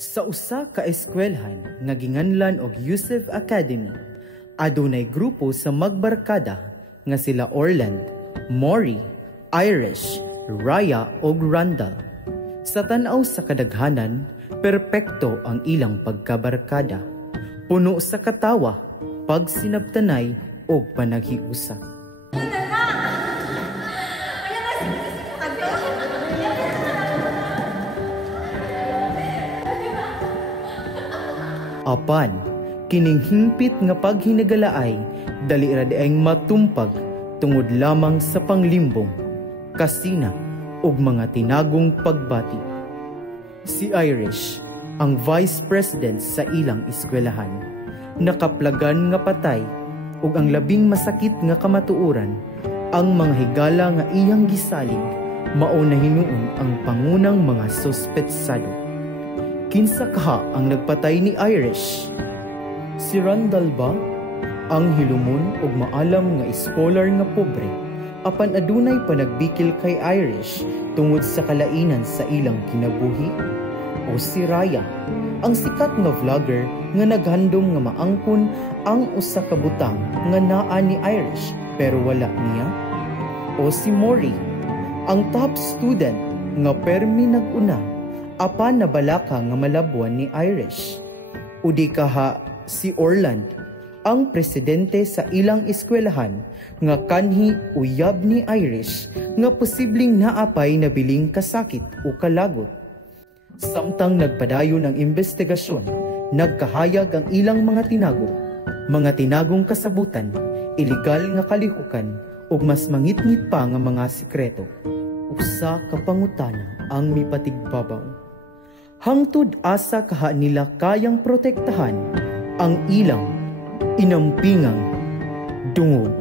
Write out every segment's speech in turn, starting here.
Sa usa ka eskwelahan nga ginganlan og Yusuf Academy, adunay grupo sa magbarkada nga sila Orland, Maury, Irish, Raya ug Randall. Sa tan-aw sa kadaghanan, perpekto ang ilang pagkabarkada. Puno sa katawa, pagsinabtanay ug panaghiusa. Apan, kining hingpit nga paghinagalaay, dali ra diayng matumpag tungod lamang sa panglimbong, kasina ug mga tinagong pagbati. Si Irish, ang vice president sa ilang eskwelahan, nakaplagan nga patay ug ang labing masakit nga kamatuoran, ang mga higala nga iyang gisalig, mao na hinuon ang pangunang mga suspetsado. Kinsa kaha ang nagpatay ni Irish? Si Randall ba? Ang hilumon ug maalam nga scholar nga pobre, apan adunay panagbikil kay Irish tungod sa kalainan sa ilang kinabuhi? O si Raya, ang sikat nga vlogger nga naghandom nga maangkon ang usa ka butang nga naa ni Irish pero wala niya? O si Maury, ang top student nga permi nag-una, apan nabalaka nga malabuan ni Irish? O di kaha si Orland, ang presidente sa ilang eskwelahan nga kanhi uyab ni Irish nga posibleng naapay nabiling kasakit o kalagot. Samtang nagpadayon ang investigasyon, nagkahayag ang ilang mga tinagong kasabutan, ilegal nga kalihukan ug mas mangitngit pa nga mga sikreto. Usa ka pangutana ang mipatigbabaw. Hangtod asa kaha nila kayang protektahan ang ilang inampingang dungog.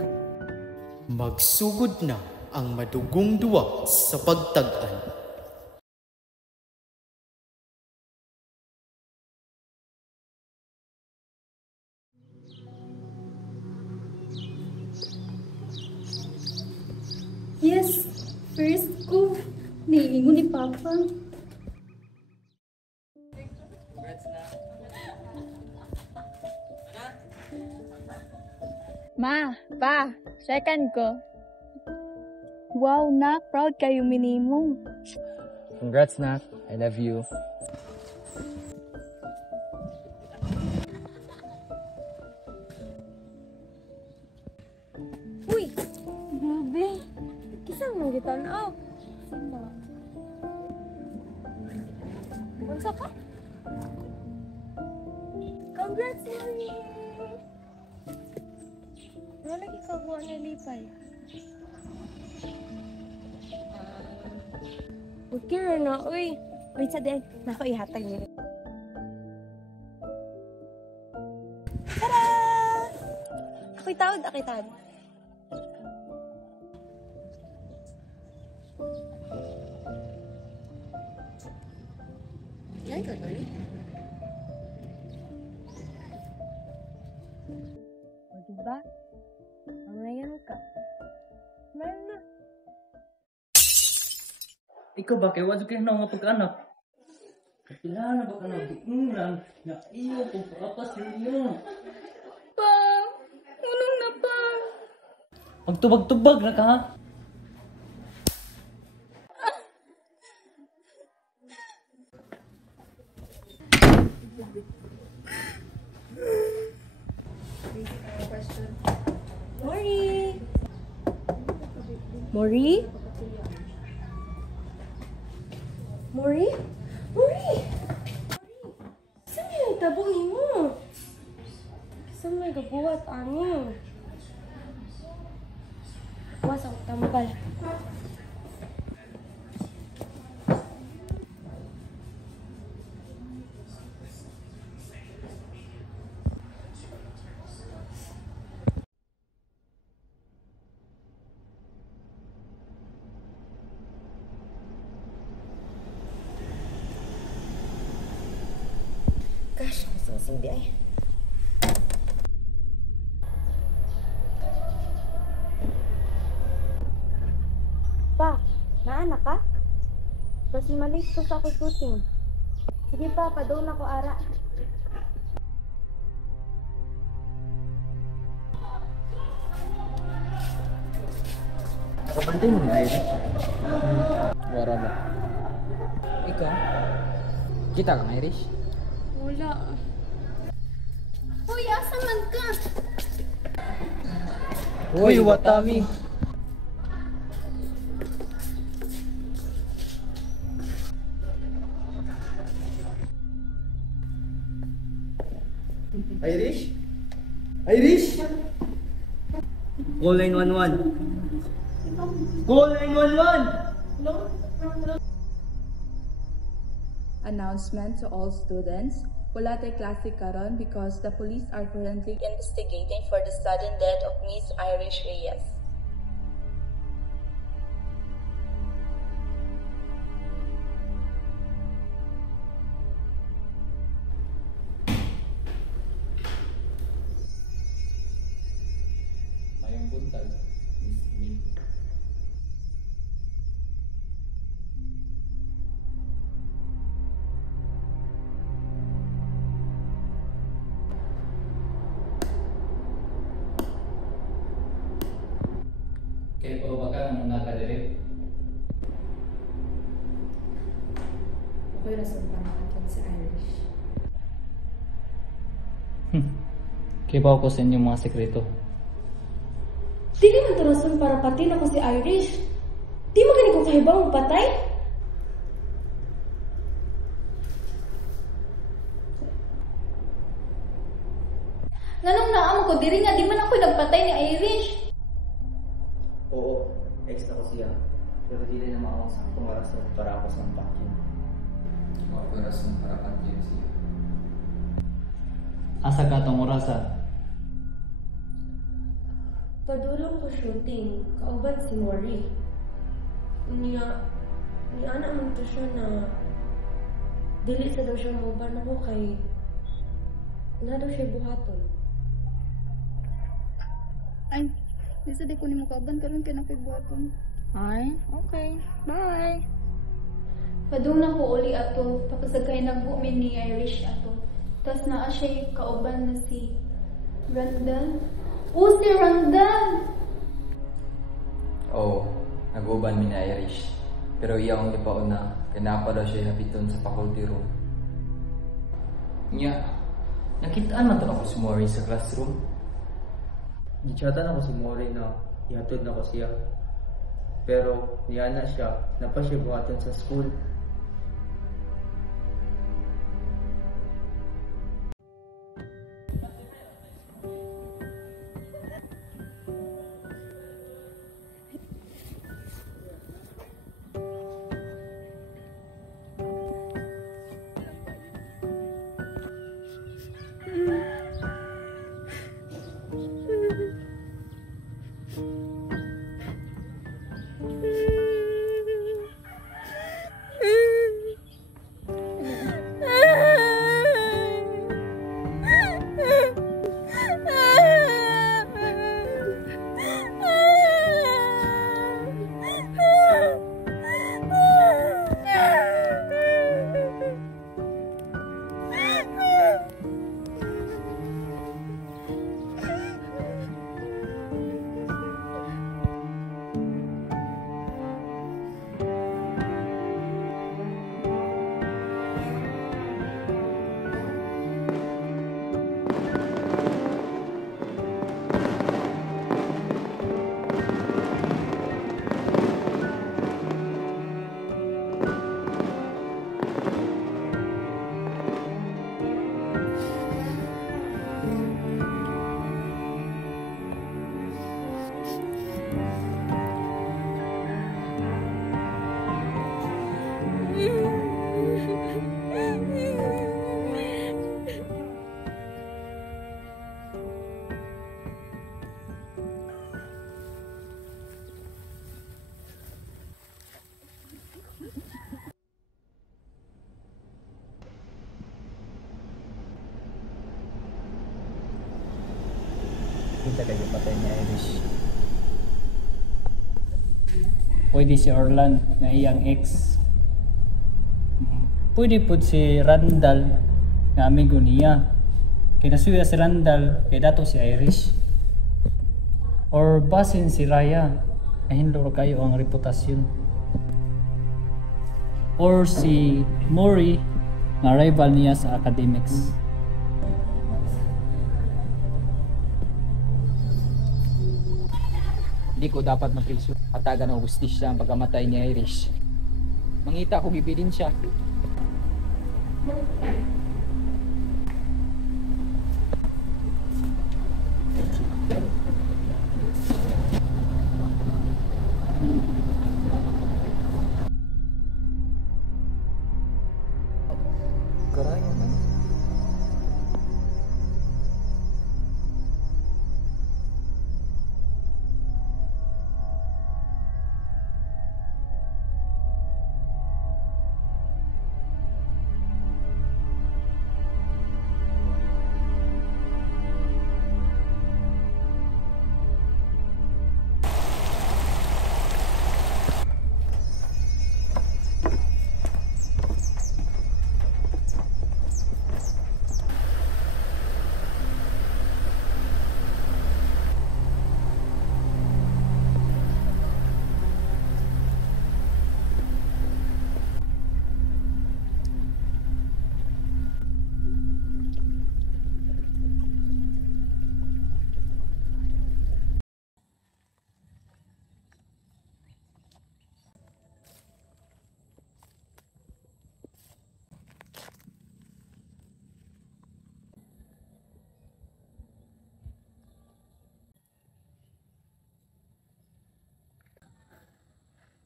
Magsugod na ang madugong duwa sa pagtag-an. Yes, first ko. Niingon ni Papa. Ma, Pa, second ko. Wow, nak, proud kayo minimo. Congrats, Nak. I love you. Uy, grabe. Kisang mong gitanaw. Unsa ka? Congrats, Mami! Wala lagi ka buwan na lipay. Okay na, uy. Wait sa din. Nako, ihatag niyo. Tada! Ako'y tawad, ako'y tawad. Yan ka, Tony? O, diba? Ngayon ka. Smile na. Ikaw ba kay wala kayo na mga pag-anak? Kailangan ba ka na biunan na iyo kung paapas ninyo? Pa! Unong na pa! Magtubag-tubag na ka ha? Maury! Maury? Maury? Maury! Saan yung tabong mo? Saan may gabuhat, ani? Wasang tambal. Gosh, masing-sing di ay. Pa, naanak ka? Kasi maliit pa sa ako shooting. Sige pa, padung na ko ara. Kapantay mo na Irish? Wara ba? Ikaw? Kita kang Irish? Wala. Uy, asa man ka? Uy, Watami! Irish? Irish? Call 911. Call 911! Announcement to all students. Wala tay klase karon because the police are currently investigating for the sudden death of Miss Irish Reyes. Mayong buntag, Miss Smith. Kaya po ba ka nang nakadiri? Okay, rason para makatag sa Irish. Kaya ba ako sa inyong mga sekreto? Dili man to rason para patin ako si Irish. Di mo gani ko kahibang patay? Nganong naamo ko diri nga di man ako nagpatay ni Irish. Oo, ex na ko siya. Pero di rin naman ako sa rason para ako sa vacuum. Operasyon para kantin siya. Asa ka itong orasa? Padulong ko shooting, kauban si Mori. Niya anak man to siya na dili sa daw siya mauban ako kay na daw siya buhaton. Ay, isa di ko ni mo kauban karon kay nakibuhaton. Ay, okay. Bye. Padung na ko uli ato, tapos nagkay nagbumin ni Irish ato. Tapos naa siya yung kauban na si Randall. Oh, si Randall! Oo, nag-uban mi na Irish. Pero iya ang ipauna, kaya napa daw siya hapiton sa faculty room. Nya, nakitaan man to ako si Mori sa classroom. Gichatan ako si Mori na ihatod na ko siya. Pero niya na siya, napa siya buhaton sa school. Kita kayo patay ni Irish. Pwede si Orlan na iyang ex. pwede po si Randall nga amigo niya. Kaya nasuya si Randall, kaya dato si Irish. Or basin si Raya, na hindor kayo ang reputasyon. Or si Mori, na rival niya sa academics. Hindi ko dapat mapilso. Hatagan ng hustisya ang pagkamatay ni Irish. Mangita ko gibidin siya. Karayo man.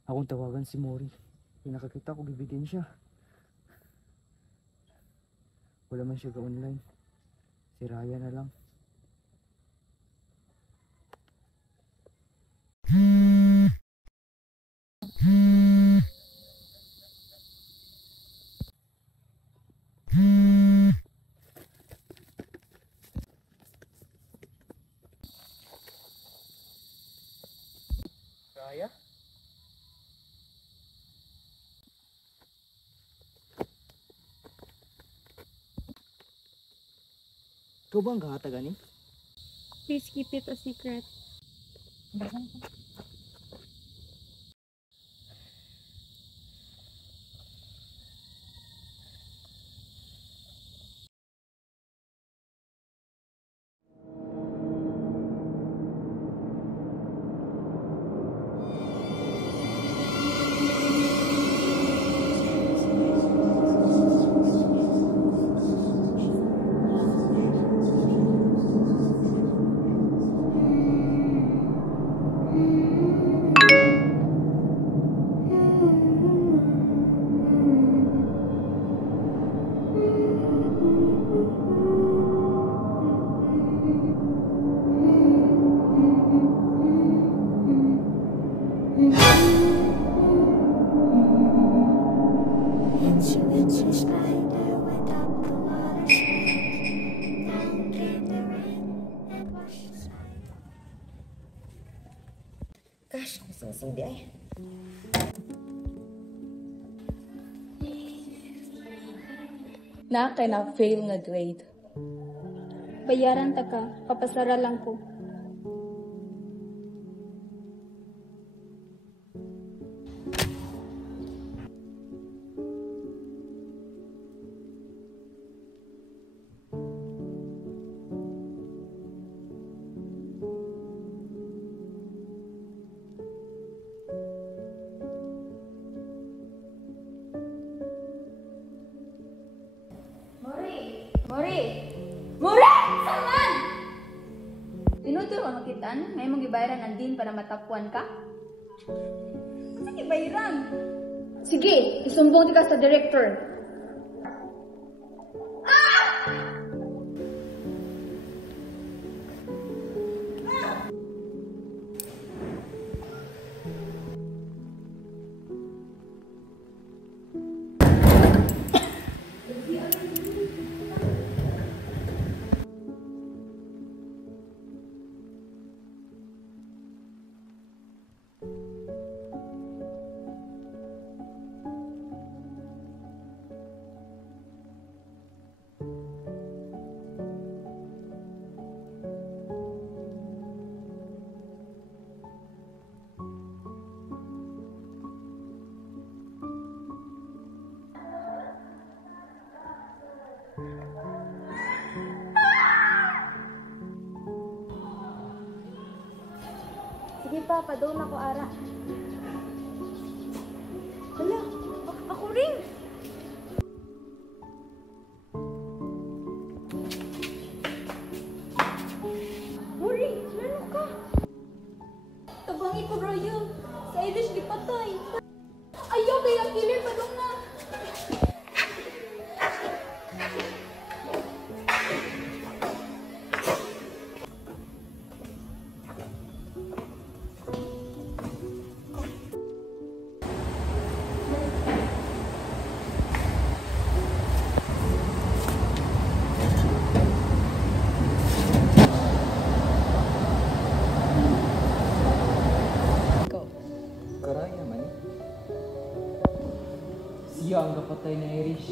Akong tawagan si Mori. Pinakakita ko gibidin siya. Wala man siya ka-online. Si Raya na lang. Raya? Ikaw ba ang kahatagan ni? Please keep it a secret. Gosh, masing-sing di ay. Na kay na fail nga grade. Bayaran ta ka, papasara lang ko. Mura! Saman! Tinuto ka makitaan, may mong ibayaran ang din para matapuan ka? Sige, bayaran. Sige, isumbong ka sa director. ka, padong ako ara. Hala, ako rin. Huri, ano ka? Tabangi ko, Raya. Sa Irish gipatay. Ayaw, kaya killer padong na. Karaya man. Siya ang kapatay na Irish.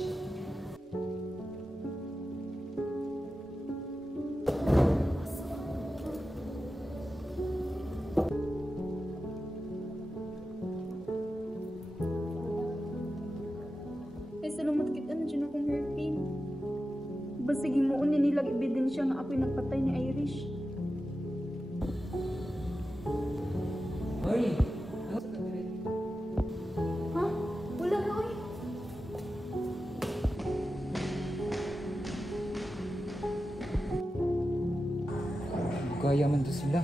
Ay, salamat kita na dyan akong hairpin. Basig mo unin nilang ebidensya nga ako'y nagpatay ni Irish. Mari, Ha? Wala na, oy. kaya man to sila.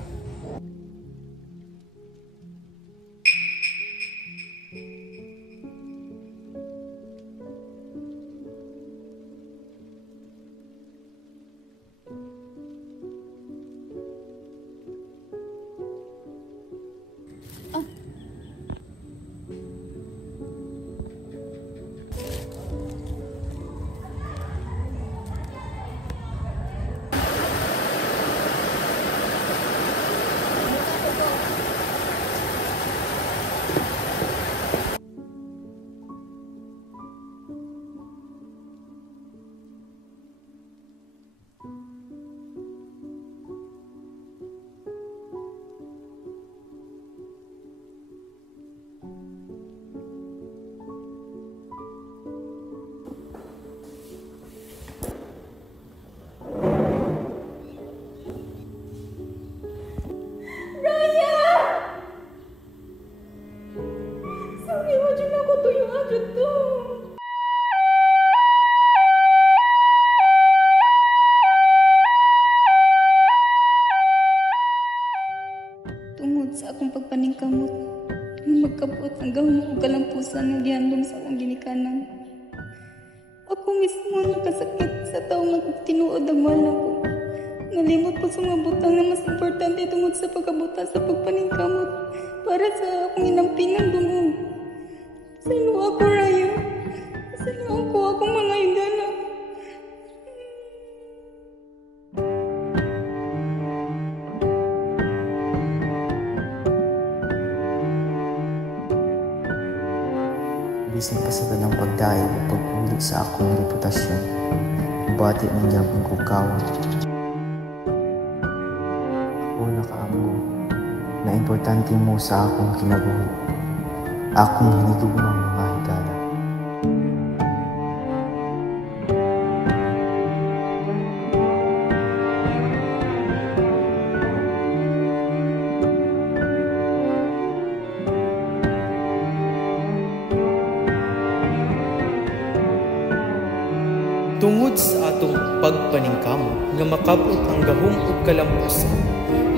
Tungod sa akong pagpaningkamot, nang magkabot ang gahom ko kalampusan ng gihandom sa akong ginikanan. Ako mismo nakasakit sa taong nagtinuod ang wala ko. Nalimot ko sa mga butang na mas importante tungod sa pagkabuta sa pagpaningkamot para sa akong inampingan dungog. Salo ako, Raya. Salo ako akong mga higala. Bisan pa sa tanang pagdayo o pag-uli sa akong reputasyon, bati ng yapon ko kawon. Ako nakaamgo na importante mo sa akong kinabuhi, akong hinigugmang mga higala. Tungod sa atong pagpaningkamot nga makabot ang gahom ug kalampusan,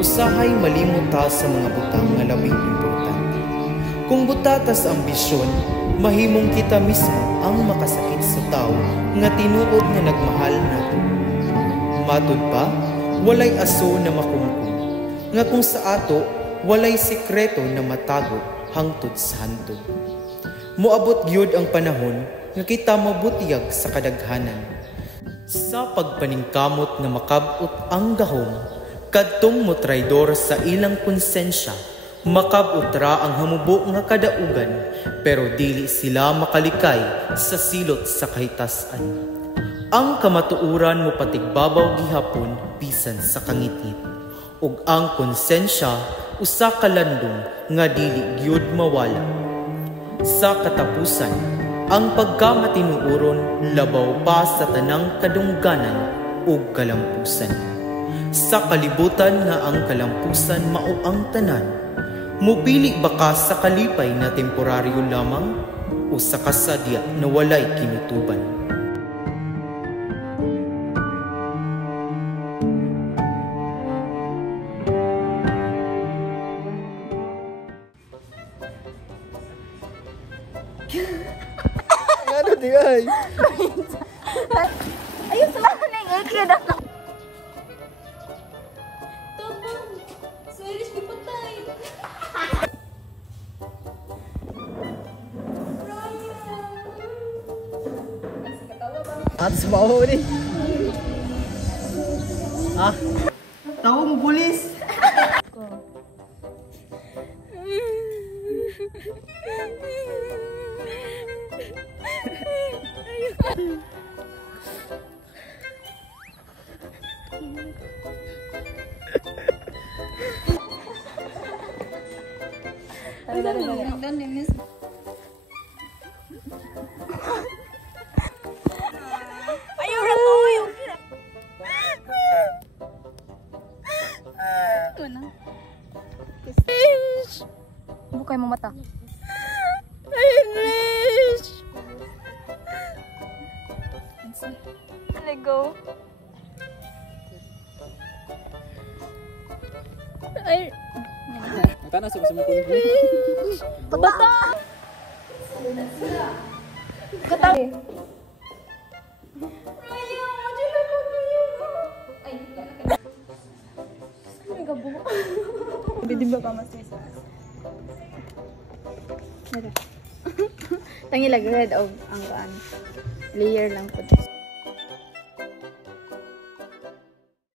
usahay malimot ta sa mga butang nga labing importante. Kung buta ta sa ambisyon, mahimong kita mismo ang makasakit sa tao nga tinuod nga nagmahal nato. Matud pa, walay aso na makumkum, nga kung sa ato walay sikreto na matago hangtod sa hantod. Moabot gyud ang panahon nga kita mabutiyag sa kadaghanan. Sa pagpaningkamot nga makabot ang gahom, kadtong mo traidor sa ilang konsensya, makabot ra ang hamubo nga kadaugan, pero dili sila makalikay sa silot sa kahitasan. Ang kamatuuran mo patigbabaw gihapon bisan sa kangitngit, ug ang konsensya usa ka landong nga dili gyud mawala. Sa katapusan, ang pagkamatinuoron labaw pa sa tanang kadungganan o kalampusan. Sa kalibutan nga ang kalampusan mao ang tanan, Mupili ba ka sa kalipay na temporaryo lamang o sa kasadya na walay kinutuban? Ano di ay? Ayun sa mga nang-ekid ako. Tabang! Si Irish gipatay! At sa baho ni. Ah. Tawag mo pulis. Ayaw na to! Ano? Bukay mo mata. Irish! Let go. Ay! Mata na sa kumpul. Bata! Kataw! Raya! Diyan ako kayo! Ay, saan ka buka? Bidimba ka mas isa. Tangilag red o ang kaan. Layer lang po.